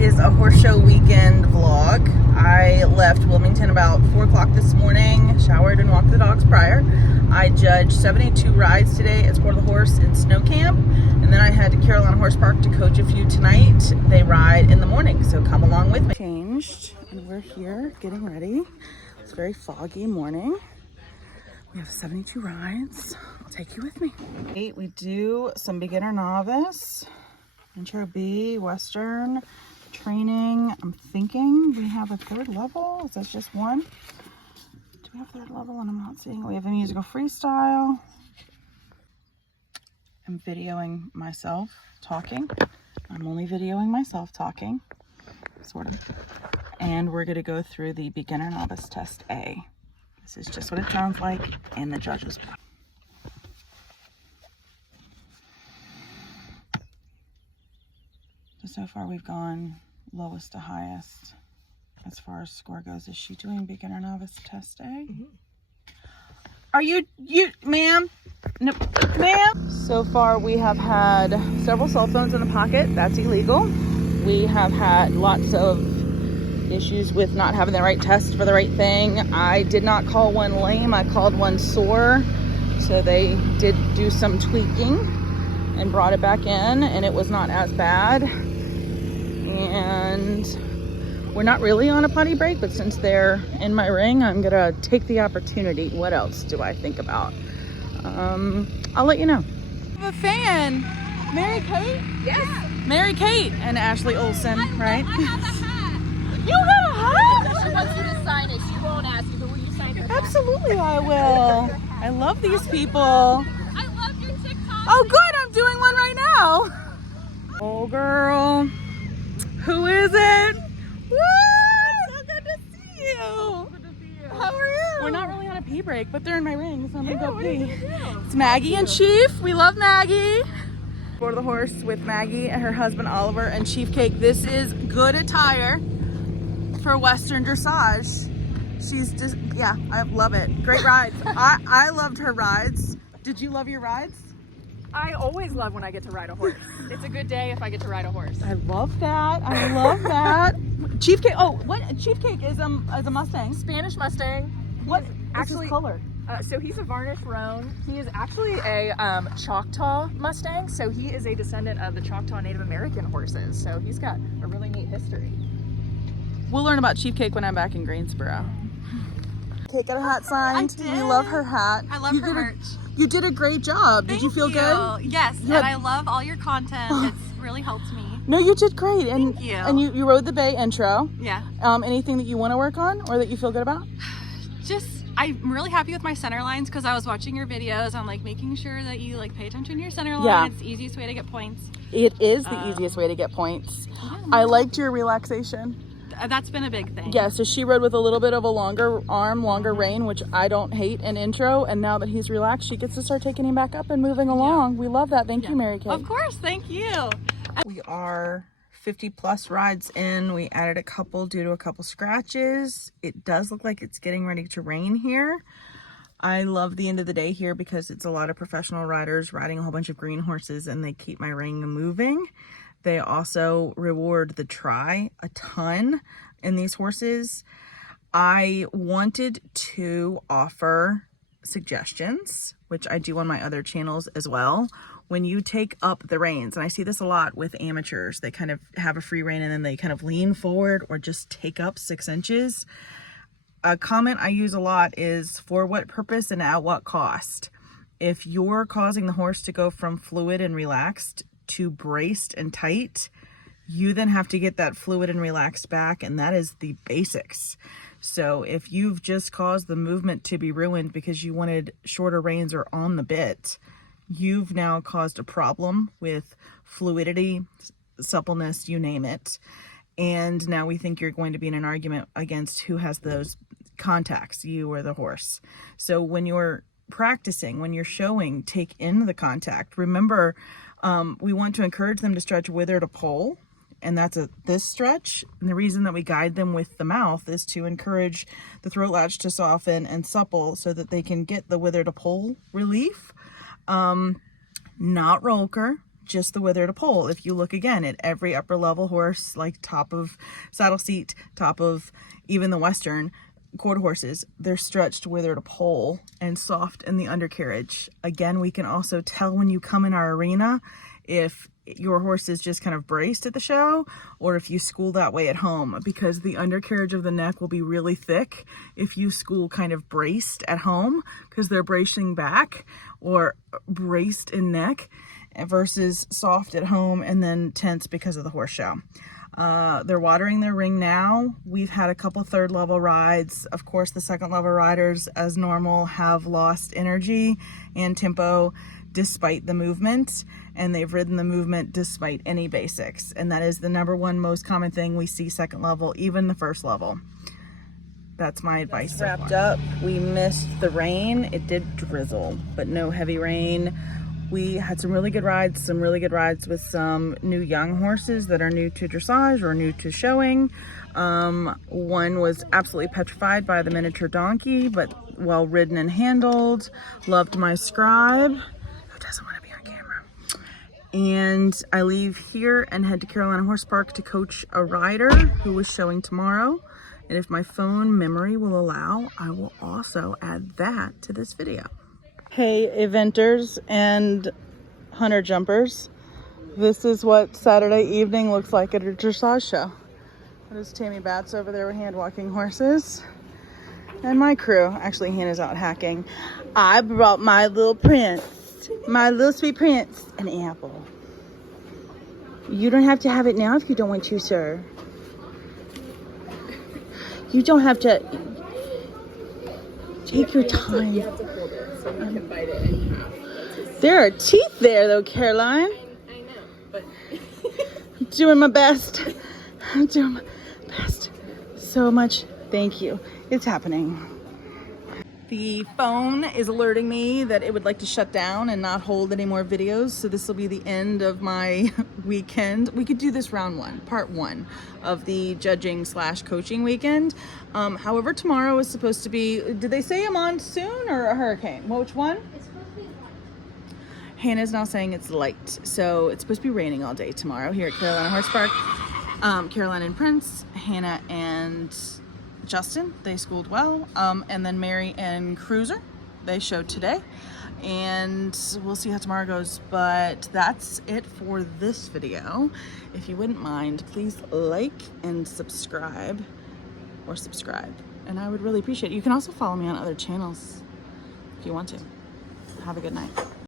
is a horse show weekend vlog. I left Wilmington about 4 o'clock this morning, showered and walked the dogs prior. I judged 72 rides today at Sport of the Horse in Snow Camp, and then I head to Carolina Horse Park to coach a few tonight. They ride in the morning, so come along with me. Changed, and we're here getting ready. It's a very foggy morning. We have 72 rides. I'll take you with me. We do some beginner novice, intro B, Western, training. I'm thinking we have a third level. Is that just one? Do we have third level? And I'm not seeing it. We have a musical freestyle. I'm videoing myself talking. I'm only videoing myself talking, sort of. And we're gonna go through the beginner novice test A. This is just what it sounds like in the judges book. So far we've gone lowest to highest as far as score goes. Is she doing beginner novice test A? Mm-hmm. Are you ma'am? No, ma'am. So far we have had several cell phones in the pocket. That's illegal. We have had lots of issues with not having the right test for the right thing. I did not call one lame. I called one sore. So they did do some tweaking and brought it back in, and it was not as bad. And we're not really on a potty break, but since they're in my ring, I'm gonna take the opportunity. What else do I think about? I'll let you know. I have a fan. Mary Kate? Yes. Mary Kate and Ashley Olsen, right? I have a hat. You have a hat? She wants you to sign it. She won't ask you, but will you sign her hat? Absolutely, I will. I love these people. I love your TikTok. Oh, good. I'm doing one right now. Oh, girl. Who is it? Woo! So good to see you. Good to see you. How are you? We're not really on a pee break, but they're in my ring, so I'm gonna go What are you pee. gonna do? It's Maggie and Chief. We love Maggie. Sport of the Horse with Maggie and her husband Oliver and Chief Cake. This is good attire for Western dressage. She's just, yeah, I love it. Great rides. I loved her rides. Did you love your rides? I always love when I get to ride a horse. It's a good day if I get to ride a horse. I love that. I love that. Chief Cake. Oh, what? Chief Cake is a Mustang. Spanish Mustang. What? Actually, his color? So he's a varnished roan. He is actually a Choctaw Mustang. So he is a descendant of the Choctaw Native American horses. So he's got a really neat history. We'll learn about Chief Cake when I'm back in Greensboro. Kate got a hat signed. I did. We love her hat. I love her merch. You did a great job. Did you feel good? Yes, You had- and I love all your content. It's really helped me. No, you did great. And Thank you. And you rode the Bay intro. Yeah. Anything that you want to work on or that you feel good about? I'm really happy with my center lines because I was watching your videos on like making sure that you like pay attention to your center lines. Yeah. It's the easiest way to get points. It is the easiest way to get points. Yeah. I liked your relaxation. That's been a big thing. Yeah, so she rode with a little bit of a longer arm, longer rein, which I don't hate in intro. And now that he's relaxed, she gets to start taking him back up and moving along. We love that. Thank you, Mary Kate. Of course, thank you. We are 50 plus rides in. We added a couple due to a couple scratches. It does look like it's getting ready to rain here. I love the end of the day here because it's a lot of professional riders riding a whole bunch of green horses and they keep my ring moving. They also reward the try a ton in these horses. I wanted to offer suggestions, which I do on my other channels as well. When you take up the reins, and I see this a lot with amateurs, they kind of have a free rein and then they kind of lean forward or just take up 6 inches. A comment I use a lot is for what purpose and at what cost? If you're causing the horse to go from fluid and relaxed to braced and tight, you then have to get that fluid and relaxed back, and that is the basics. So if you've just caused the movement to be ruined because you wanted shorter reins or on the bit, you've now caused a problem with fluidity, suppleness, you name it. And now we think you're going to be in an argument against who has those contacts, you or the horse. So when you're practicing, when you're showing, take in the contact. Remember, we want to encourage them to stretch wither to pole, and that's this stretch. And the reason that we guide them with the mouth is to encourage the throat latch to soften and supple so that they can get the wither to pole relief. Not roker, just the wither to pole. If you look again at every upper level horse, like top of saddle seat, top of even the Western quarter horses, they're stretched wither to pole and soft in the undercarriage. Again, we can also tell when you come in our arena if your horse is just kind of braced at the show or if you school that way at home, because the undercarriage of the neck will be really thick if you school kind of braced at home, because they're bracing back or braced in neck, versus soft at home and then tense because of the horse show. They're watering their ring now. We've had a couple third level rides. Of course, the second level riders, as normal, have lost energy and tempo despite the movement, and they've ridden the movement despite any basics. And that is the number one most common thing we see second level, even the first level. That's my advice. Wrapped up. We missed the rain. It did drizzle, but no heavy rain. We had some really good rides with some new young horses that are new to dressage or new to showing. One was absolutely petrified by the miniature donkey, but well ridden and handled. Loved my scribe, who doesn't want to be on camera. And I leave here and head to Carolina Horse Park to coach a rider who is showing tomorrow. And if my phone memory will allow, I will also add that to this video. Hey eventers and hunter jumpers, this is what Saturday evening looks like at a dressage show. There's Tammy Batts over there with hand walking horses, and my crew. Actually, Hannah's out hacking. I brought my little prince, my little sweet prince, an apple. You don't have to have it now if you don't want to, sir. You don't have to. Take your time. You have to hold it so you can bite it in half. There are teeth there, though, Caroline. I know, but I'm doing my best. I'm doing my best. So much. Thank you. It's happening. The phone is alerting me that it would like to shut down and not hold any more videos. So this will be the end of my weekend. We could do this round one, part one of the judging / coaching weekend. However, tomorrow is supposed to be, did they say a monsoon or a hurricane? Which one? It's supposed to be Hannah's now saying it's light. So it's supposed to be raining all day tomorrow here at Carolina Horse Park. Caroline and Prince, Hannah and Justin, they schooled well. And then Mary and Cruiser, they showed today. And we'll see how tomorrow goes. But that's it for this video. If you wouldn't mind, please like and subscribe. And I would really appreciate it. You can also follow me on other channels if you want to. Have a good night.